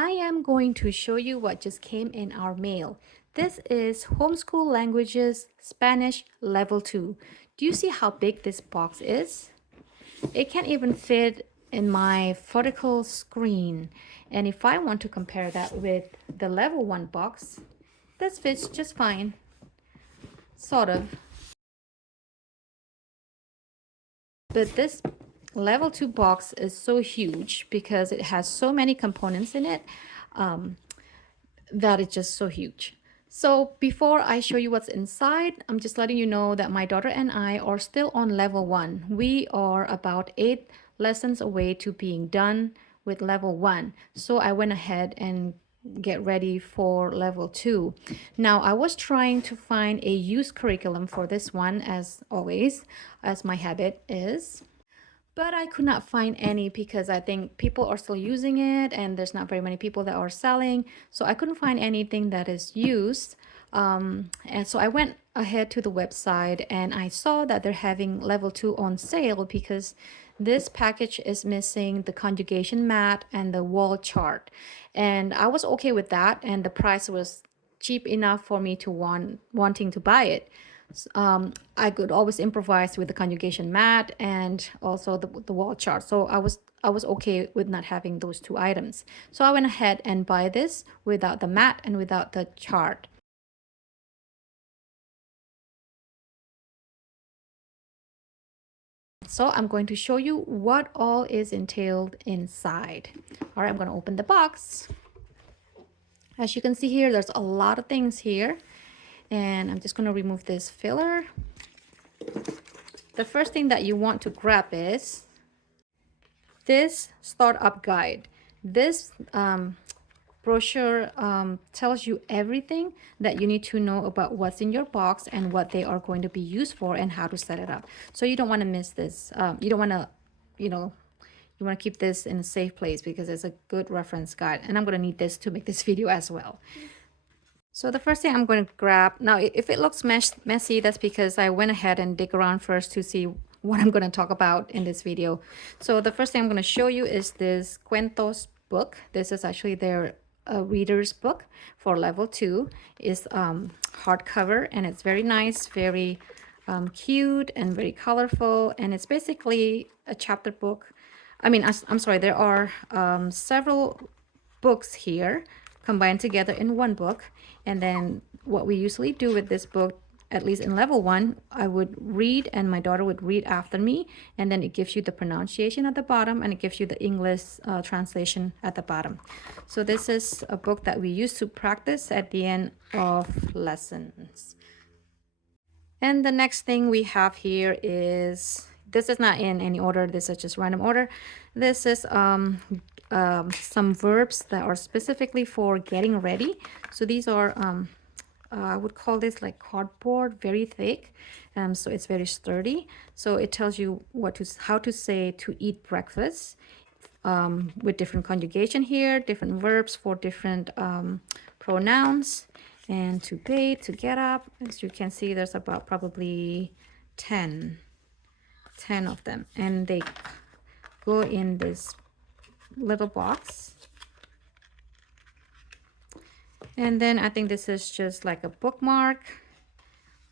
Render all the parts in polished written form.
I am going to show you what just came in our mail. This is Homeschool Languages Spanish Level 2. Do you see how big this box is? It can't even fit in my vertical screen. And if I want to compare that with the Level 1 box, this fits just fine. Sort of. But this Level 2 box is so huge because it has so many components in it. That is just so huge. So before I show you what's inside, I'm just letting you know that my daughter and I are still on level 1. We are about 8 lessons away to being done with level 1. So I went ahead and get ready for level 2. Now I was trying to find a used curriculum for this one, as always, as my habit is. But I could not find any because I think people are still using it and there's not very many people that are selling. So I couldn't find anything that is used. And so I went ahead to the website and I saw that they're having level 2 on sale because this package is missing the conjugation mat and the wall chart. And I was okay with that, and the price was cheap enough for me to wanting to buy it. I could always improvise with the conjugation mat and also the wall chart. So I was okay with not having those two items. So I went ahead and buy this without the mat and without the chart. So I'm going to show you what all is entailed inside. All right, I'm going to open the box. As you can see here, there's a lot of things here. And I'm just going to remove this filler. The first thing that you want to grab is this startup guide. This brochure tells you everything that you need to know about what's in your box and what they are going to be used for and how to set it up. So you don't want to miss this. You don't want to, you want to keep this in a safe place because it's a good reference guide. And I'm going to need this to make this video as well. So the first thing I'm going to grab, now if it looks messy, that's because I went ahead and dig around first to see what I'm going to talk about in this video. So the first thing I'm going to show you is this Cuentos book. This is actually their reader's book for level 2. It's hardcover and it's very nice, very cute and very colorful. And it's basically a chapter book. I mean, I'm sorry, there are several books here combined together in one book. And then what we usually do with this book, at least in level 1, I would read and my daughter would read after me, and then it gives you the pronunciation at the bottom and it gives you the English translation at the bottom. So this is a book that we use to practice at the end of lessons. And the next thing we have here is, this is not in any order, this is just random order. This is some verbs that are specifically for getting ready. So these are I would call this like cardboard, very thick, so it's very sturdy. So it tells you how to say to eat breakfast, with different conjugation here, different verbs for different pronouns. And to bathe, to get up, as you can see, there's about probably 10 of them, and they go in this little box. And then I think this is just like a bookmark.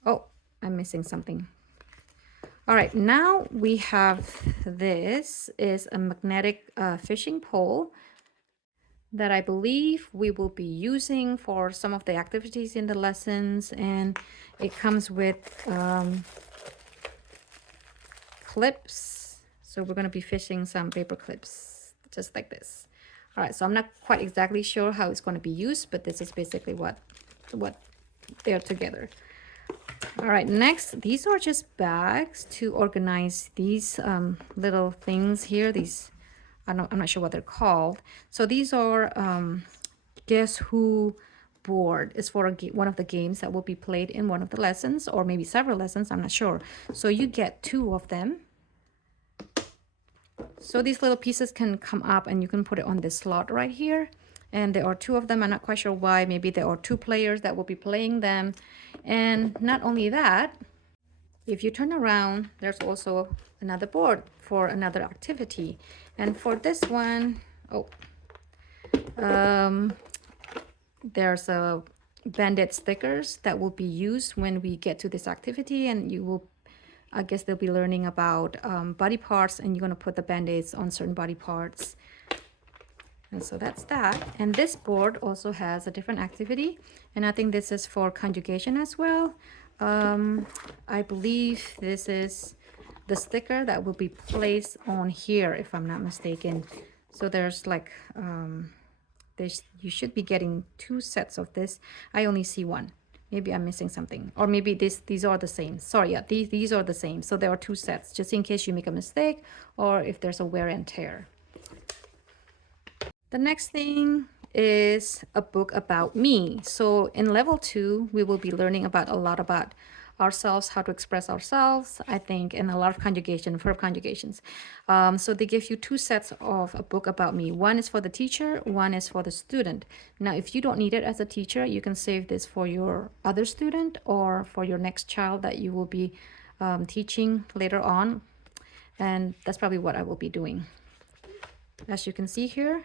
Oh, I'm missing something. All right, now we have, this is a magnetic fishing pole that I believe we will be using for some of the activities in the lessons. And it comes with clips. So we're going to be fishing some paper clips just like this. All right, so I'm not quite exactly sure how it's going to be used, but this is basically what they're together. All right, next, these are just bags to organize these little things here. These, I'm not sure what they're called. So these are Guess Who board. It's for one of the games that will be played in one of the lessons, or maybe several lessons, I'm not sure. So you get 2 of them. So these little pieces can come up and you can put it on this slot right here. And there are 2 of them. I'm not quite sure why. Maybe there are 2 players that will be playing them. And not only that, if you turn around, there's also another board for another activity. And for this one, oh, There's a Band-Aid stickers that will be used when we get to this activity, and you will, I guess they'll be learning about body parts, and you're going to put the Band-Aids on certain body parts. And so that's that. And this board also has a different activity, and I think this is for conjugation as well. I believe this is the sticker that will be placed on here, if I'm not mistaken. So there's like you should be getting 2 sets of this. I only see one. Maybe I'm missing something, or maybe these are the same. Sorry, yeah, these are the same. So there are 2 sets, just in case you make a mistake or if there's a wear and tear. The next thing is a book about me. So in level 2, we will be learning about a lot about ourselves, how to express ourselves, I think, and a lot of conjugation, verb conjugations. So they give you 2 sets of a book about me. One is for the teacher, one is for the student. Now, if you don't need it as a teacher, you can save this for your other student or for your next child that you will be teaching later on. And that's probably what I will be doing. As you can see here,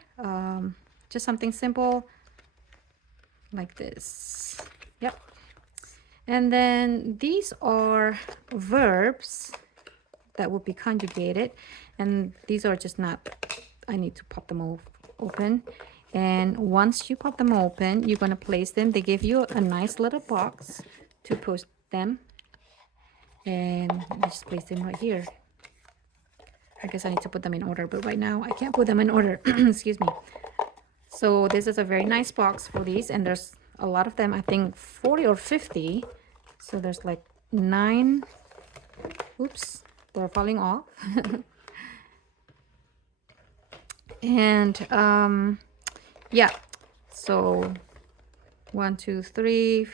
just something simple like this. Yep. And then these are verbs that will be conjugated, and these are just not, I need to pop them open. And once you pop them open, you're going to place them. They give you a nice little box to put them, and I just place them right here. I guess I need to put them in order, but right now I can't put them in order. Excuse me. So this is a very nice box for these, and there's a lot of them, I think 40 or 50. So there's like 9. Oops, they're falling off. And yeah, so 1, 2, 3,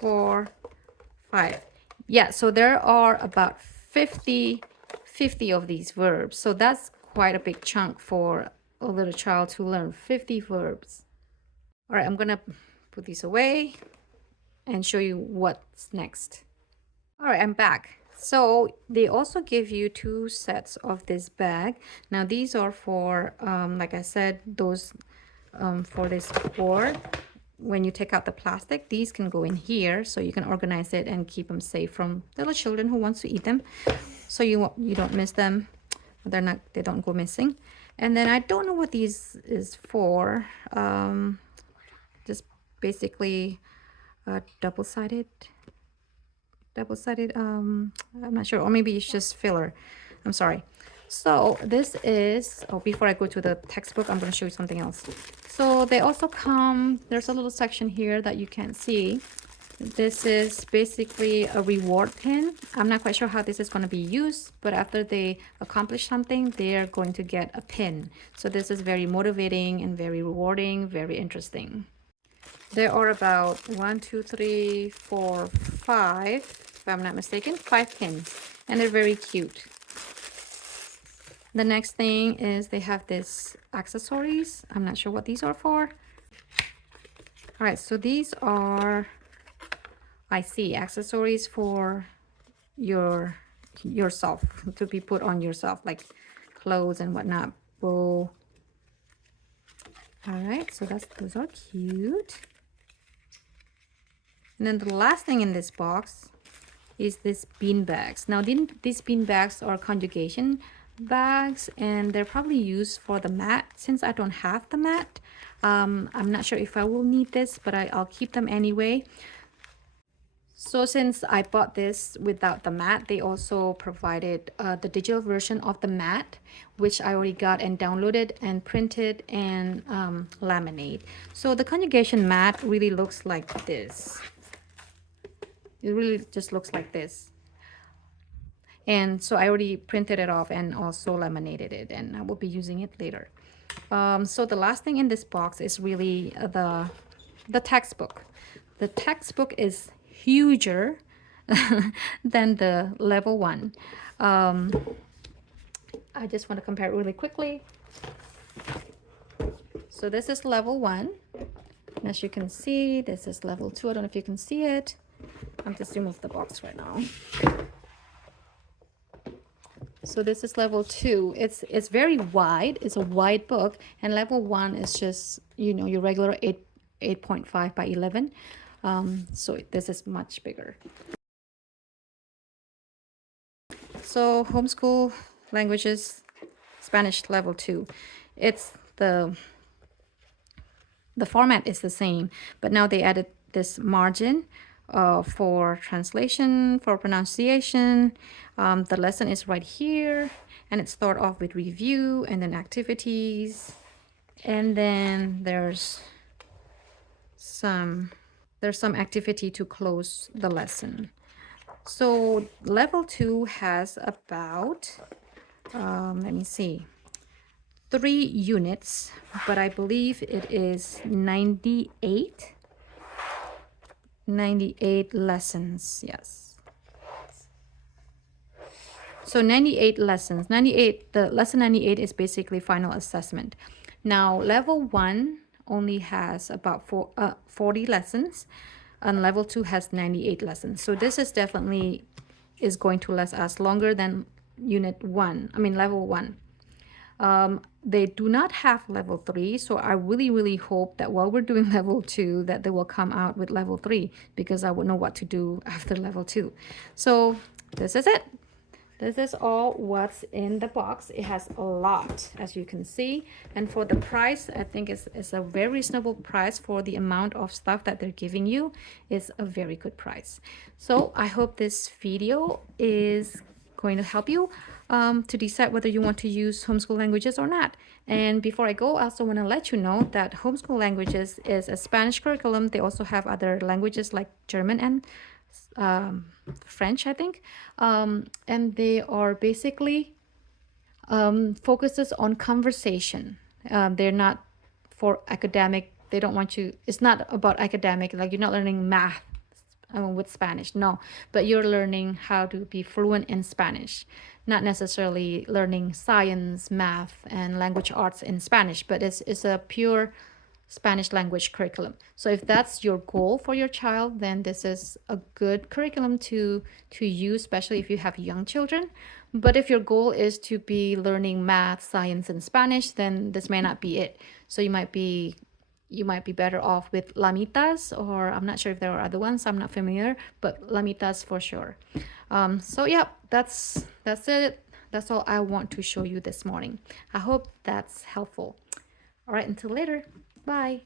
4, 5. Yeah, so there are about 50 of these verbs. So that's quite a big chunk for a little child to learn 50 verbs. All right, I'm gonna put these away and show you what's next. All right, I'm back. So they also give you 2 sets of this bag. Now these are for, like I said, those for this board. When you take out the plastic, these can go in here, so you can organize it and keep them safe from little children who wants to eat them, so you don't miss them. They don't go missing. And then I don't know what these is for. Just basically double-sided, I'm not sure, or maybe it's just filler. I'm sorry. So this is, oh, before I go to the textbook, I'm going to show you something else. So they also come, there's a little section here that you can't see. This is basically a reward pin. I'm not quite sure how this is going to be used, but after they accomplish something, they're going to get a pin. So this is very motivating and very rewarding, very interesting. There are about 1, 2, 3, 4, 5, if I'm not mistaken, 5 pins, and they're very cute. The next thing is they have this accessories. I'm not sure what these are for. All right, so these are, I see, accessories for yourself, to be put on yourself, like clothes and whatnot. Bow. All right, so those are cute. And then the last thing in this box is this bean bags. Now these bean bags are conjugation bags, and they're probably used for the mat. Since I don't have the mat, I'm not sure if I will need this, but I'll keep them anyway. So since I bought this without the mat, they also provided the digital version of the mat, which I already got and downloaded and printed and laminate. So the conjugation mat really looks like this. It really just looks like this. And so I already printed it off and also laminated it, and I will be using it later. So the last thing in this box is really the textbook. The textbook is huger than the level 1. I just want to compare it really quickly. So this is level 1. And as you can see, this is level 2. I don't know if you can see it. I'll just remove the box right now. So this is level 2. It's very wide. It's a wide book, and level 1 is just, you know, your regular 8.5 by 11. So this is much bigger. So homeschool languages, Spanish level 2. It's the format is the same, but now they added this margin for translation, for pronunciation. The lesson is right here, and it starts off with review and then activities, and then there's some activity to close the lesson. So level 2 has about let me see, 3 units, but I believe it is 98 lessons. Yes, so 98 lessons. 98, the lesson 98 is basically final assessment. Now level 1 only has about 40 lessons, and level 2 has 98 lessons. So this is definitely is going to last us longer than level 1. They do not have level 3, so I really hope that while we're doing level 2 that they will come out with level 3, because I would know what to do after level 2. So this is it. This is all what's in the box. It has a lot, as you can see, and for the price, I think it's a very reasonable price for the amount of stuff that they're giving you. It's a very good price. So I hope this video is going to help you to decide whether you want to use homeschool languages or not. And before I go, I also want to let you know that homeschool languages is a Spanish curriculum. They also have other languages like German and French, I think, and they are basically focuses on conversation. They're not for academic. They don't want you, it's not about academic, like you're not learning math with Spanish, no, but you're learning how to be fluent in Spanish, not necessarily learning science, math, and language arts in Spanish, but it's a pure Spanish language curriculum. So if that's your goal for your child, then this is a good curriculum to use, especially if you have young children. But if your goal is to be learning math, science, and Spanish, then this may not be it. So you might be better off with Lamitas, or I'm not sure if there are other ones, I'm not familiar, but Lamitas for sure. So yeah, that's it. That's all I want to show you this morning. I hope that's helpful. All right, until later. Bye.